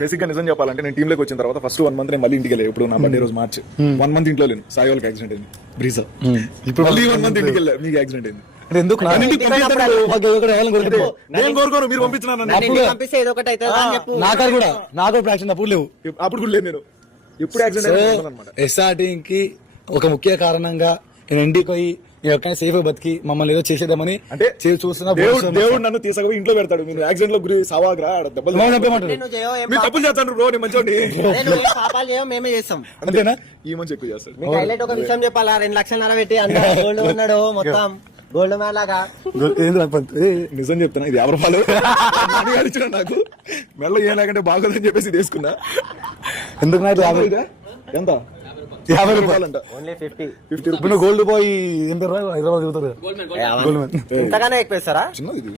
Basic గా నిజం చెప్పాలంటే నేను టీమ్ లోకి వచ్చిన తర్వాత ఫస్ట్ 1 మంత్ నేను మళ్ళీ ఇంటికి వెళ్ళా. ఇప్పుడు నా బర్త్డే రోజు మార్చ్ 1 మంత్ ఇంట్లో లేను. సాయి వాళ్ళకి యాక్సిడెంట్ అయింది బ్రీజా. ఇప్పుడు మళ్ళీ 1 మంత్ ఇంటికి వెళ్ళా, మీకు యాక్సిడెంట్ అయింది. ఎందుకు నేను కోరుకోను, మీరు పంపించినాను. నాకాడ కూడా యాక్సిడెంట్ అప్పుడు లేవు, అప్పుడు కూడా లేదు నేను. ఎప్పుడు యాక్సిడెంట్ అనమాట. ఎస్ఆర్టీంగ్ కి ఒక ముఖ్య కారణంగా నేను ఇంటికి పోయి ఎక్కడైనా సేఫ్ బతికి మమ్మల్ని ఏదో చేసేద్దామని అంటే చూస్తున్నా. దేవుడు నన్ను తీసుకుపోయి ఇంట్లో పెడతాడు. మీరు యాక్సిడెంట్ లో గురి సవాగ్రా దెబ్బలు మీరు తప్పులు చేస్తాను బ్రో. నేను మంచోండి, మేమే చేస్తాం. అంతేనా? ఈ మంచి ఎక్కువ చేస్తాడు. హైలైట్ ఒక విషయం చెప్పాలా, 2 లక్షలు పెట్టి గోల్డ్ ఉన్నాడు మొత్తం గోల్డ్ మ్యాన్ లాగా. నిజం చెప్తున్నా, ఇది 50 రూపాయలు అడిచిన నాకు మెల్ల ఏం లేకంటే బాగోదని చెప్పేసి తీసుకున్నా. ఎందుకు నాకు 50 ఎంత 50 రూపాయలంట. ఓన్లీ 50 ఇప్పుడు గోల్డ్ పోయి ఏం పేరు హైదరాబాద్ తిరుగుతారు. ఇంతగానే ఎక్కువ ఇస్తారా? చిన్నది ఇది.